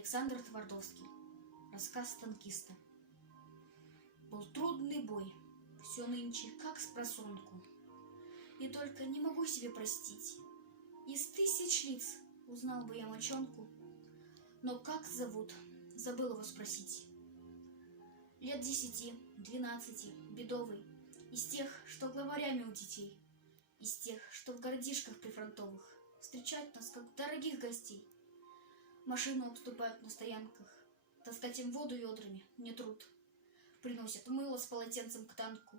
Александр Твардовский. Рассказ танкиста. Был трудный бой, все нынче как спросонку. И только не могу себе простить. Из тысяч лиц узнал бы я мальчонку, но как зовут, забыл его спросить. Лет 10-12, бедовый, из тех, что главарями у детей, из тех, что в городишках прифронтовых встречают нас, как дорогих гостей. Машину обступают на стоянках, таскать им воду ведрами не труд. Приносят мыло с полотенцем к танку,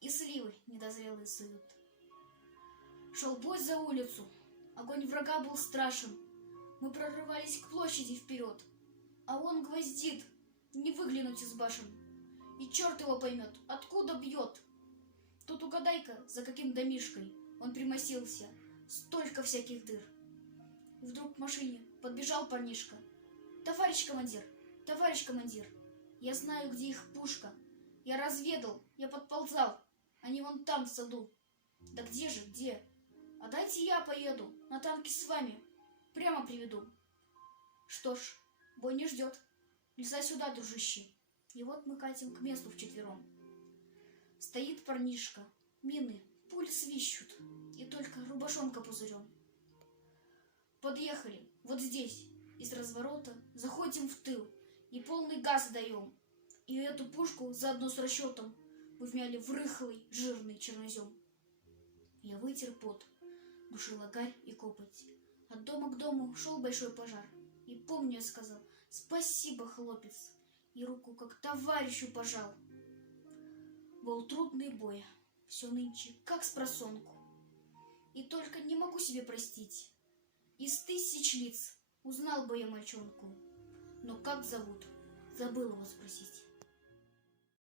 и сливы недозрелые суют. Шел бой за улицу, огонь врага был страшен. Мы прорывались к площади вперед, а он гвоздит, не выглянуть из башен. И черт его поймет, откуда бьет. Тут угадай-ка, за каким домишкой он примостился, столько всяких дыр. И вдруг к машине подбежал парнишка. Товарищ командир, я знаю, где их пушка. Я разведал, я подползал, они вон там в саду. Да где же, где? А дайте я поеду, на танке с вами, прямо приведу. Что ж, бой не ждет. Лезай сюда, дружище. И вот мы катим к месту вчетвером. Стоит парнишка, мины, пули свищут, и только рубашонка пузырем. Подъехали, вот здесь, из разворота, заходим в тыл и полный газ даем. И эту пушку заодно с расчетом мы вмяли в рыхлый, жирный чернозем. Я вытер пот, душила гарь и копоть. От дома к дому шел большой пожар. И помню, я сказал: спасибо, хлопец, и руку как товарищу пожал. Был трудный бой, все нынче как спросонку. И только не могу себе простить. Из тысяч лиц узнал бы я мальчонку, но как зовут, забыл его спросить.